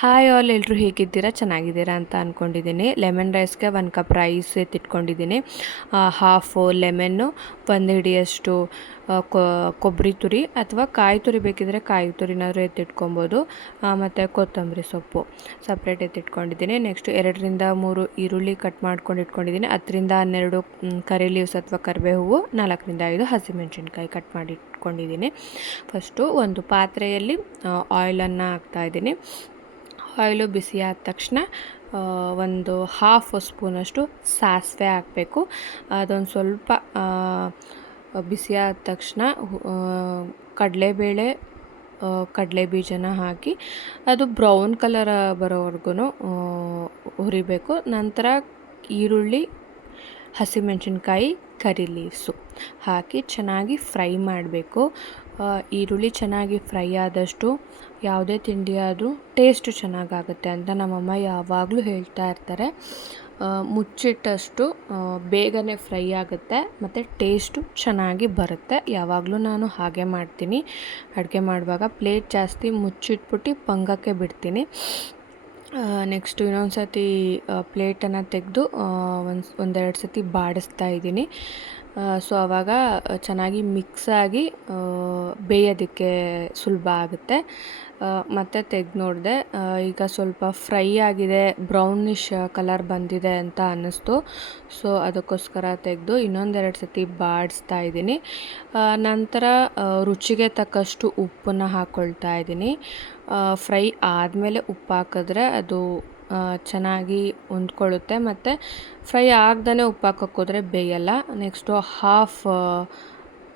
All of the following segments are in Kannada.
ಹಾಯ್ ಆಲ್ ಎಲ್ಲರೂ ಹೇಗಿದ್ದೀರಾ? ಚೆನ್ನಾಗಿದ್ದೀರಾ ಅಂತ ಅಂದ್ಕೊಂಡಿದ್ದೀನಿ ಲೆಮನ್ ರೈಸ್ಗೆ ಒನ್ ಕಪ್ ರೈಸ್ ಎತ್ತಿಟ್ಕೊಂಡಿದ್ದೀನಿ ಹಾಫು ಲೆಮನ್ನು ಒಂದು ಹಿಡಿಯಷ್ಟು ಕೊಬ್ಬರಿ ತುರಿ ಅಥವಾ ಕಾಯಿ ತುರಿ ಬೇಕಿದ್ರೆ ಕಾಯಿ ತುರಿನಾದರೂ ಎತ್ತಿಟ್ಕೊಬೋದು ಮತ್ತು ಕೊತ್ತಂಬರಿ ಸೊಪ್ಪು ಸಪ್ರೇಟ್ ಎತ್ತಿಟ್ಕೊಂಡಿದ್ದೀನಿ ನೆಕ್ಸ್ಟ್ ಎರಡರಿಂದ ಮೂರು ಈರುಳ್ಳಿ ಕಟ್ ಮಾಡ್ಕೊಂಡು ಇಟ್ಕೊಂಡಿದ್ದೀನಿ. ಹತ್ತರಿಂದ ಹನ್ನೆರಡು ಕರಿ ಲೀವ್ಸ್ ಅಥವಾ ಕರಿಬೇವು, ನಾಲ್ಕರಿಂದ ಐದು ಹಸಿಮೆಣಸಿನ್ಕಾಯಿ ಕಟ್ ಮಾಡಿ ಇಟ್ಕೊಂಡಿದ್ದೀನಿ. ಫಸ್ಟು ಒಂದು ಪಾತ್ರೆಯಲ್ಲಿ ಆಯಿಲನ್ನು ಹಾಕ್ತಾಯಿದ್ದೀನಿ ಆಯಿಲು ಬಿಸಿ ಆದ ತಕ್ಷಣ ಒಂದು ಹಾಫ್ ಸ್ಪೂನಷ್ಟು ಸಾಸಿವೆ ಹಾಕಬೇಕು. ಅದೊಂದು ಸ್ವಲ್ಪ ಬಿಸಿ ಆದ ತಕ್ಷಣ ಕಡಲೆಬೇಳೆ ಕಡಲೆ ಬೀಜನ ಹಾಕಿ, ಅದು ಬ್ರೌನ್ ಕಲರ್ ಬರೋವರೆಗೂ ಹುರಿಬೇಕು. ನಂತರ ಈರುಳ್ಳಿ, ಹಸಿಮೆಣಸಿನ್ಕಾಯಿ, ಕರಿ ಲೀವ್ಸು ಹಾಕಿ ಚೆನ್ನಾಗಿ ಫ್ರೈ ಮಾಡಬೇಕು. ಈರುಳ್ಳಿ ಚೆನ್ನಾಗಿ ಫ್ರೈ ಆದಷ್ಟು ಯಾವುದೇ ತಿಂಡಿ ಆದರೂ ಟೇಸ್ಟು ಚೆನ್ನಾಗಾಗುತ್ತೆ ಅಂತ ನಮ್ಮಮ್ಮ ಯಾವಾಗಲೂ ಹೇಳ್ತಾ ಇರ್ತಾರೆ. ಮುಚ್ಚಿಟ್ಟಷ್ಟು ಬೇಗನೆ ಫ್ರೈ ಆಗುತ್ತೆ ಮತ್ತು ಟೇಸ್ಟು ಚೆನ್ನಾಗಿ ಬರುತ್ತೆ. ಯಾವಾಗಲೂ ನಾನು ಹಾಗೆ ಮಾಡ್ತೀನಿ. ಅಡುಗೆ ಮಾಡುವಾಗ ಪ್ಲೇಟ್ ಜಾಸ್ತಿ ಮುಚ್ಚಿಟ್ಬಿಟ್ಟು ಪಂಗಕ್ಕೆ ಬಿಡ್ತೀನಿ. ನೆಕ್ಸ್ಟು ಇನ್ನೊಂದು ಸತಿ ಪ್ಲೇಟನ್ನು ತೆಗೆದು ಒಂದು, ಒಂದೆರಡು ಸತಿ ಬಾಡಿಸ್ತಾ ಇದ್ದೀನಿ. ಸೊ ಆವಾಗ ಚೆನ್ನಾಗಿ ಮಿಕ್ಸ್ ಆಗಿ ಬೇಯೋದಕ್ಕೆ ಸುಲಭ ಆಗುತ್ತೆ. ಮತ್ತು ತೆಗೆದು ನೋಡಿದೆ ಈಗ ಸ್ವಲ್ಪ ಫ್ರೈ ಆಗಿದೆ ಬ್ರೌನಿಷ್ ಕಲರ್ ಬಂದಿದೆ ಅಂತ ಅನ್ನಿಸ್ತು. ಸೊ ಅದಕ್ಕೋಸ್ಕರ ತೆಗೆದು ಇನ್ನೊಂದೆರಡು ಸತಿ ಬಾಡಿಸ್ತಾ ಇದ್ದೀನಿ. ನಂತರ ರುಚಿಗೆ ತಕ್ಕಷ್ಟು ಉಪ್ಪನ್ನು ಹಾಕ್ಕೊಳ್ತಾ ಇದ್ದೀನಿ. ಫ್ರೈ ಆದಮೇಲೆ ಉಪ್ಪು ಹಾಕಿದ್ರೆ ಅದು ಚೆನ್ನಾಗಿ ಹೊಂದ್ಕೊಳ್ಳುತ್ತೆ ಮತ್ತು ಫ್ರೈ ಆಗ್ದೇ ಉಪ್ಪು ಹಾಕೋಕ್ಕೋದ್ರೆ ಬೇಯಲ್ಲ. ನೆಕ್ಸ್ಟು ಹಾಫ್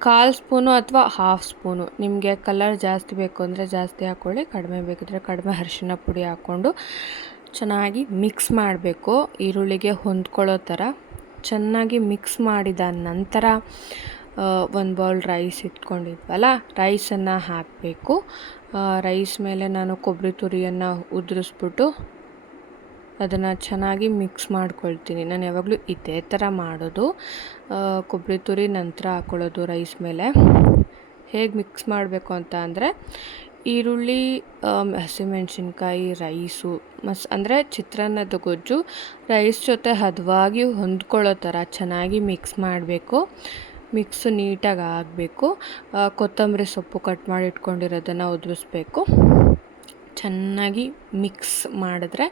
ಕಾಲು ಸ್ಪೂನು ಅಥವಾ ಹಾಫ್ ಸ್ಪೂನು. ನಿಮಗೆ ಕಲರ್ ಜಾಸ್ತಿ ಬೇಕು ಅಂದರೆ ಜಾಸ್ತಿ ಹಾಕ್ಕೊಳ್ಳಿ ಕಡಿಮೆ ಬೇಕಿದ್ರೆ ಕಡಿಮೆ ಅರಿಶಿನ ಪುಡಿ ಹಾಕ್ಕೊಂಡು ಚೆನ್ನಾಗಿ ಮಿಕ್ಸ್ ಮಾಡಬೇಕು. ಈರುಳ್ಳಿಗೆ ಹೊಂದ್ಕೊಳ್ಳೋ ಥರ. ಚೆನ್ನಾಗಿ ಮಿಕ್ಸ್ ಮಾಡಿದ ನಂತರ ಒಂದು ಬೌಲ್ ರೈಸ್ ಇಟ್ಕೊಂಡಿದ್ವಲ್ಲ, ರೈಸನ್ನು ಹಾಕಬೇಕು. ರೈಸ್ ಮೇಲೆ ನಾನು ಕೊಬ್ಬರಿ ತುರಿಯನ್ನು ಉದುರಿಸ್ಬಿಟ್ಟು ಅದನ್ನು ಚೆನ್ನಾಗಿ ಮಿಕ್ಸ್ ಮಾಡ್ಕೊಳ್ತೀನಿ. ನಾನು ಯಾವಾಗಲೂ ಇದೇ ಥರ ಮಾಡೋದು. ಕೊಬ್ಬರಿ ತುರಿ ನಂತರ ಹಾಕ್ಕೊಳ್ಳೋದು ರೈಸ್ ಮೇಲೆ. ಹೇಗೆ ಮಿಕ್ಸ್ ಮಾಡಬೇಕು ಅಂತ ಅಂದರೆ, ಈರುಳ್ಳಿ ಹಸಿಮೆಣಸಿನ್ಕಾಯಿ ರೈಸು ಮಸ್, ಅಂದರೆ ಚಿತ್ರಾನ್ನದ ಗೊಜ್ಜು ರೈಸ್ ಜೊತೆ ಹದವಾಗಿ ಹೊಂದ್ಕೊಳ್ಳೋ ಥರ ಚೆನ್ನಾಗಿ ಮಿಕ್ಸ್ ಮಾಡಬೇಕು. ಮಿಕ್ಸು ನೀಟಾಗಿ ಆಗಬೇಕು. ಕೊತ್ತಂಬರಿ ಸೊಪ್ಪು ಕಟ್ ಮಾಡಿ ಇಟ್ಕೊಂಡಿರೋದನ್ನು ಉದುರಿಸ್ಬೇಕು. ಚೆನ್ನಾಗಿ ಮಿಕ್ಸ್ ಮಾಡಿದ್ರೆ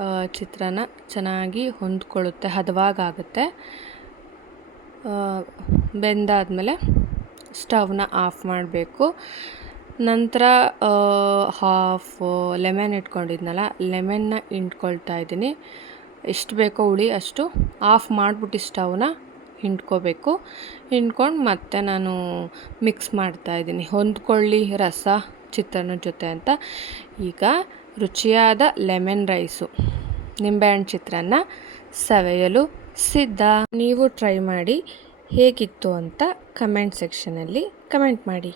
ಆ, ಚಿತ್ರಾನ್ನ ಚೆನ್ನಾಗಿ ಹೊಂದ್ಕೊಳ್ಳುತ್ತೆ ಹದವಾಗುತ್ತೆ ಬೆಂದಾದಮೇಲೆ ಸ್ಟವ್ನ ಆಫ್ ಮಾಡಬೇಕು. ನಂತರ ಹಾಫ್ ಲೆಮನ್ ಇಟ್ಕೊಂಡಿದ್ನಲ್ಲ ಲೆಮನ್ನ ಹಿಂಡ್ಕೊಳ್ತಾ ಇದ್ದೀನಿ. ಎಷ್ಟು ಬೇಕೋ ಹುಳಿ ಅಷ್ಟು ಆಫ್ ಮಾಡಿಬಿಟ್ಟು ಸ್ಟವ್ನ ಹಿಂಡ್ಕೋಬೇಕು. ಹಿಂಡ್ಕೊಂಡು ಮತ್ತೆ ನಾನು ಮಿಕ್ಸ್ ಮಾಡ್ತಾ ಇದ್ದೀನಿ. ಹೊಂದ್ಕೊಳ್ಳಿ ರಸ ಚಿತ್ರನ ಜೊತೆ ಅಂತ. ಈಗ ರುಚಿಯಾದ ಲೆಮನ್ ರೈಸು. ನಿಂಬೆಹಣ್ಣು ಚಿತ್ರಾನ್ನ ಸವೆಯಲು ಸಿದ್ಧ. ನೀವು ಟ್ರೈ ಮಾಡಿ ಹೇಗಿತ್ತು ಅಂತ ಕಮೆಂಟ್ ಸೆಕ್ಷನಲ್ಲಿ ಕಮೆಂಟ್ ಮಾಡಿ.